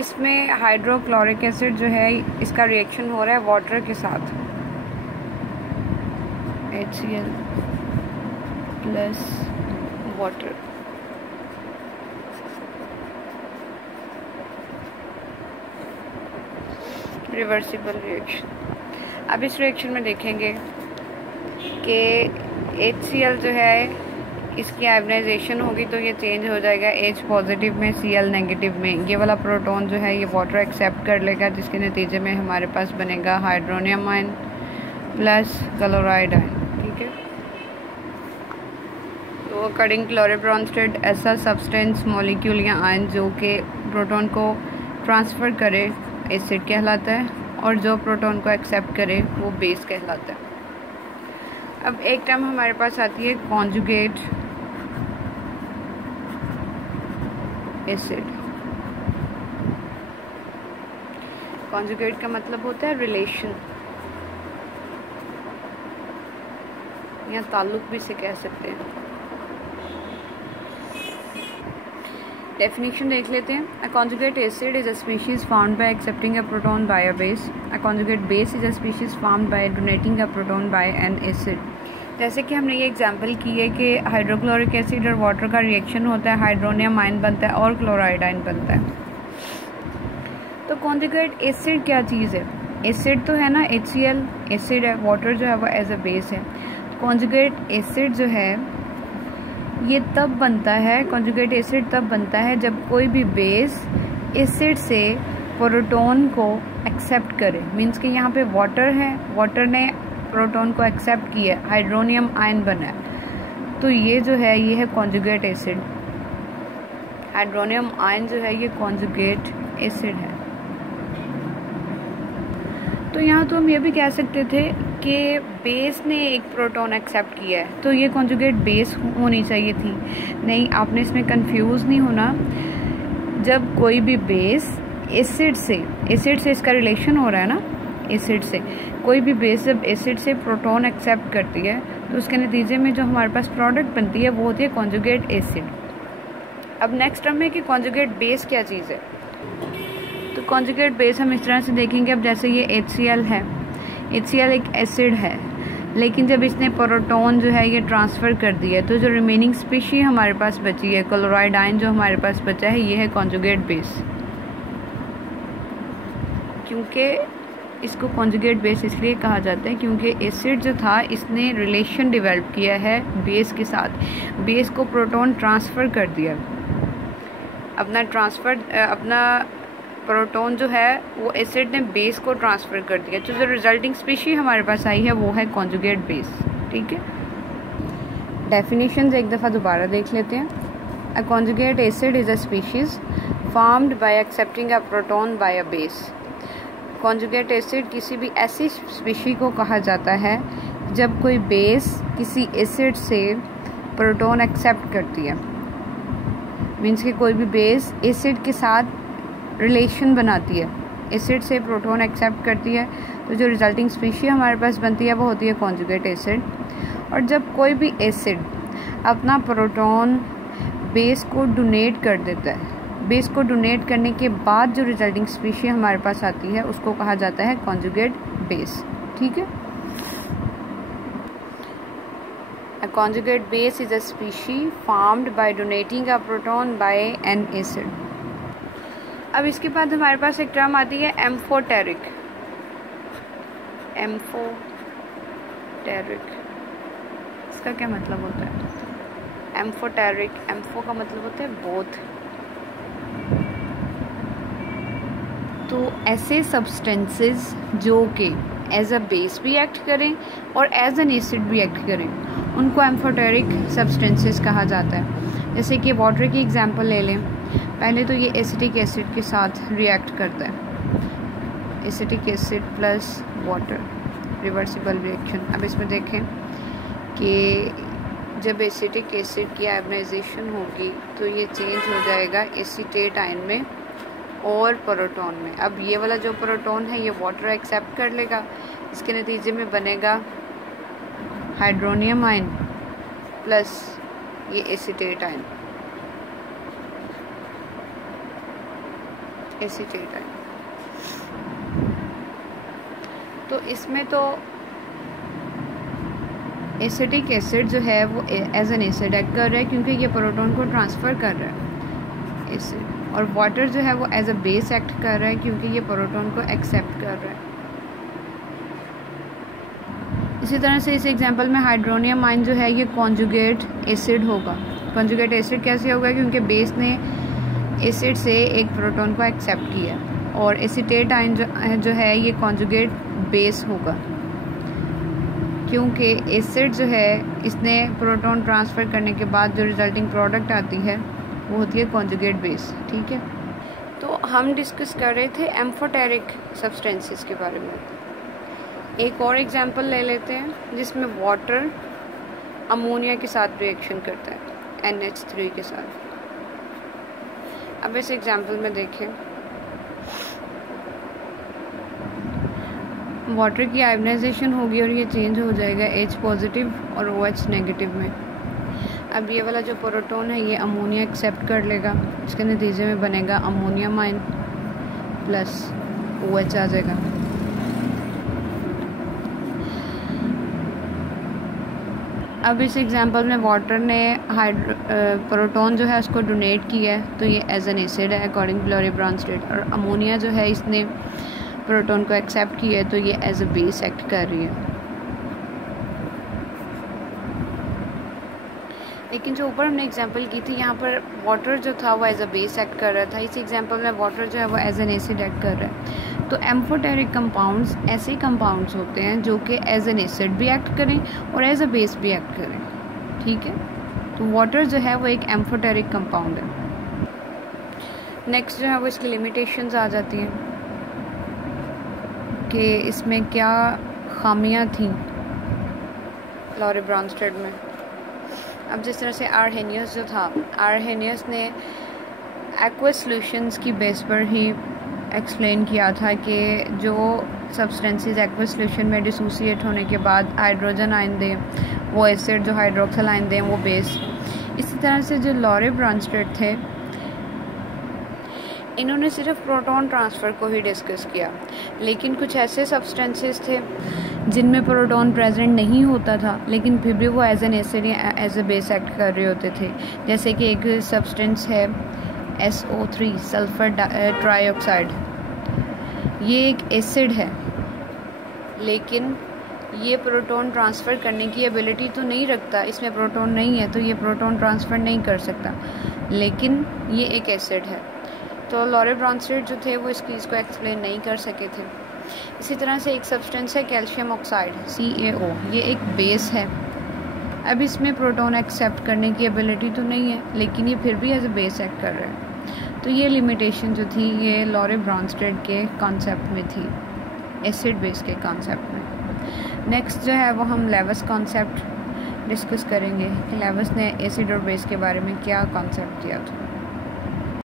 इसमें hydrochloric acid जो है इसका रिएक्शन हो रहा है वाटर के साथ, HCl plus water. Reversible reaction. अब इस रिएक्शन में देखेंगे कि HCl जो है इसकी आयोनाइजेशन होगी तो ये चेंज हो जाएगा H पॉजिटिव में Cl नेगेटिव में। ये वाला प्रोटॉन जो है ये वाटर एक्सेप्ट कर लेगा, जिसके नतीजे में हमारे पास बनेगा hydronium ion plus chloride ion. ठीक है, तो अकॉर्डिंग क्लोरे ब्रॉन्स्टेड ऐसा सब्सटेंस मॉलिक्यूल या आयन जो कि प्रोटॉन को ट्रांसफ़र करे एसिड कहलाता है, और जो प्रोटॉन को एक्सेप्ट करे वो बेस कहलाता है। अब एक टर्म हमारे पास आती है कॉन्जुगेट एसिड। कॉन्जुगेट का मतलब होता है रिलेशन या ताल्लुक भी इसे कह सकते हैं। डेफिनेशन देख लेते हैं। A conjugate acid is a species found by accepting a proton by a base. A conjugate base is a species found by donating a proton by an acid. जैसे कि हमने ये एग्जांपल की है कि हाइड्रोक्लोरिक एसिड और water का reaction होता है, हाइड्रोनियम आयन बनता है और क्लोराइड आयन बनता है। तो कॉन्जुगेट एसिड क्या चीज़ है? एसिड तो है ना, HCl एसिड है, वाटर जो है वो एज अ बेस है। कॉन्जुगेट एसिड जो है ये तब बनता है, कॉन्जुगेट एसिड तब बनता है जब कोई भी बेस एसिड से प्रोटॉन को एक्सेप्ट करे। मीन्स कि यहाँ पे वाटर है, वाटर ने प्रोटॉन को एक्सेप्ट किया, हाइड्रोनियम आयन बना है, तो ये जो है ये है कॉन्जुगेट एसिड। हाइड्रोनियम आयन जो है ये कॉन्जुगेट एसिड है। तो यहाँ तो हम ये भी कह सकते थे कि बेस ने एक प्रोटॉन एक्सेप्ट किया है तो ये कॉन्जुगेट बेस होनी चाहिए थी। नहीं, आपने इसमें कंफ्यूज नहीं होना। जब कोई भी बेस एसिड से इसका रिलेशन हो रहा है ना, एसिड से कोई भी बेस जब एसिड से प्रोटॉन एक्सेप्ट करती है तो उसके नतीजे में जो हमारे पास प्रोडक्ट बनती है वो होती है कॉन्जुगेट एसिड। अब नेक्स्ट टर्म है कि कॉन्जुगेट बेस क्या चीज़ है। तो कॉन्जुगेट बेस हम इस तरह से देखेंगे। अब जैसे ये HCl है, HCl एक एसिड है, लेकिन जब इसने प्रोटॉन जो है ये ट्रांसफ़र कर दिया तो जो रिमेनिंग स्पीशी हमारे पास बची है, क्लोराइड आयन जो हमारे पास बचा है, ये है कॉन्जुगेट बेस। क्योंकि इसको कॉन्जुगेट बेस इसलिए कहा जाता है क्योंकि एसिड जो था इसने रिलेशन डेवलप किया है बेस के साथ, बेस को प्रोटॉन ट्रांसफ़र कर दिया, अपना प्रोटॉन जो है वो एसिड ने बेस को ट्रांसफ़र कर दिया। तो जो रिजल्टिंग स्पीशी हमारे पास आई है वो है कॉन्जुगेट बेस। ठीक है, डेफिनेशंस एक दफ़ा दोबारा देख लेते हैं। A conjugate acid is a species formed by accepting a proton by a base. Conjugate acid किसी भी ऐसी स्पीशी को कहा जाता है जब कोई बेस किसी एसिड से प्रोटॉन एक्सेप्ट करती है। मीन्स कि कोई भी बेस एसिड के साथ रिलेशन बनाती है, एसिड से प्रोटॉन एक्सेप्ट करती है, तो जो रिजल्टिंग स्पीशी हमारे पास बनती है वो होती है कॉन्जुगेट एसिड। और जब कोई भी एसिड अपना प्रोटॉन बेस को डोनेट कर देता है, बेस को डोनेट करने के बाद जो रिजल्टिंग स्पीशी हमारे पास आती है उसको कहा जाता है कॉन्जुगेट बेस। ठीक है, a conjugate base is a species formed by donating a proton by an acid. अब इसके बाद हमारे पास एक टर्म आती है एम्फोटेरिक। इसका क्या मतलब होता है? एम्फोटेरिक, एम्फो का मतलब होता है बोथ। तो ऐसे सब्सटेंसेस जो कि एज अ बेस भी एक्ट करें और एज एन एसिड भी एक्ट करें उनको एम्फोटेरिक सब्सटेंसेस कहा जाता है। जैसे कि वाटर की एग्जांपल ले लें। पहले तो ये एसिटिक एसिड के साथ रिएक्ट करता है, acetic acid plus water, reversible reaction. अब इसमें देखें कि जब एसिटिक एसिड की आयोनाइजेशन होगी तो ये चेंज हो जाएगा एसीटेट आयन में और प्रोटॉन में। अब ये वाला जो प्रोटॉन है ये वाटर एक्सेप्ट कर लेगा, इसके नतीजे में बनेगा हाइड्रोनियम आयन प्लस ये एसीटेट आयन। Acetate ion. तो इसमें तो एसिटिक एसिड जो है वो एज एन एसिड एक्ट कर रहा है क्योंकि ये प्रोटॉन को ट्रांसफ़र कर रहा है एसिड, और वाटर जो है वो एज अ बेस एक्ट कर रहा है क्योंकि ये प्रोटॉन को एक्सेप्ट कर रहा है। इसी तरह से इस एग्जांपल में हाइड्रोनियम आयन जो है ये कॉन्जुगेट एसिड होगा। कॉन्जुगेट एसिड कैसे होगा? क्योंकि बेस ने एसिड से एक प्रोटॉन को एक्सेप्ट किया, और एसीटेट आयन जो है ये कॉन्जुगेट बेस होगा क्योंकि एसिड जो है इसने प्रोटॉन ट्रांसफ़र करने के बाद जो रिजल्टिंग प्रोडक्ट आती है वो होती है कॉन्जुगेट बेस। ठीक है, तो हम डिस्कस कर रहे थे एम्फोटेरिक सब्सटेंसेस के बारे में। एक और एग्जांपल ले लेते हैं जिसमें वाटर अमोनिया के साथ रिएक्शन करता है NH3 के साथ। अब इस एग्जांपल में देखें, वाटर की आयोनाइजेशन होगी और ये चेंज हो जाएगा H पॉजिटिव और OH नेगेटिव में। अब ये वाला जो प्रोटॉन है ये अमोनिया एक्सेप्ट कर लेगा, इसके नतीजे में बनेगा अमोनियम आयन प्लस OH आ जाएगा। अब इस एग्जांपल में वाटर ने प्रोटॉन जो है उसको डोनेट किया है तो ये एज एन एसिड है अकॉर्डिंग टू लॉरी ब्रॉन्स्टेड, और अमोनिया जो है इसने प्रोटॉन को एक्सेप्ट किया है तो ये एज अ बेस एक्ट कर रही है। लेकिन जो ऊपर हमने एग्जांपल की थी यहाँ पर वाटर जो था वो एज अ बेस एक्ट कर रहा था, इस एग्जांपल में वाटर जो है वो एज एन एसिड एक्ट कर रहा है। तो एम्फोटेरिक कंपाउंड्स ऐसे कंपाउंड्स होते हैं जो कि एज एन एसिड भी एक्ट करें और एज अ बेस भी एक्ट करें। ठीक है, तो वाटर जो है वो एक एम्फोटेरिक कंपाउंड है। नेक्स्ट जो है वो इसकी लिमिटेशंस आ जाती हैं कि इसमें क्या खामियां थी लॉरी ब्रॉन्स्टेड में। अब जिस तरह से आरहेनियस जो था, आरहेनियस ने एक्वस सॉल्यूशंस की बेस पर ही एक्सप्लेन किया था कि जो सब्सटेंसेस एक्वस सॉल्यूशन में डिसोसिएट होने के बाद हाइड्रोजन आयन दें वो एसिड, जो हाइड्रोक्सिल आयन दें वो बेस। इसी तरह से जो लॉरी ब्रॉन्स्टेड थे इन्होंने सिर्फ प्रोटॉन ट्रांसफ़र को ही डिस्कस किया, लेकिन कुछ ऐसे सब्सटेंसेस थे जिनमें प्रोटॉन प्रेजेंट नहीं होता था लेकिन फिर भी वो एज एन एसिड या एज अ बेस एक्ट कर रहे होते थे। जैसे कि एक सब्सटेंस है SO3 सल्फर ट्राईऑक्साइड, ये एक एसिड है लेकिन ये प्रोटॉन ट्रांसफ़र करने की एबिलिटी तो नहीं रखता, इसमें प्रोटॉन नहीं है तो ये प्रोटॉन ट्रांसफ़र नहीं कर सकता, लेकिन ये एक एसिड है। तो लॉरी ब्रॉन्स्टेड जो थे वो इस चीज़ को एक्सप्लेन नहीं कर सके थे। इसी तरह से एक सब्सटेंस है कैल्शियम ऑक्साइड CaO, ये एक बेस है। अब इसमें प्रोटॉन एक्सेप्ट करने की एबिलिटी तो नहीं है लेकिन ये फिर भी एज अ बेस एक्ट कर रहा है। तो ये लिमिटेशन जो थी ये लॉरी ब्रॉन्स्टेड के कॉन्सेप्ट में थी, एसिड बेस के कॉन्सेप्ट में। नेक्स्ट जो है वो हम लेविस कॉन्सेप्ट डिस्कस करेंगे कि लेविस ने एसिड और बेस के बारे में क्या कॉन्सेप्ट दिया था।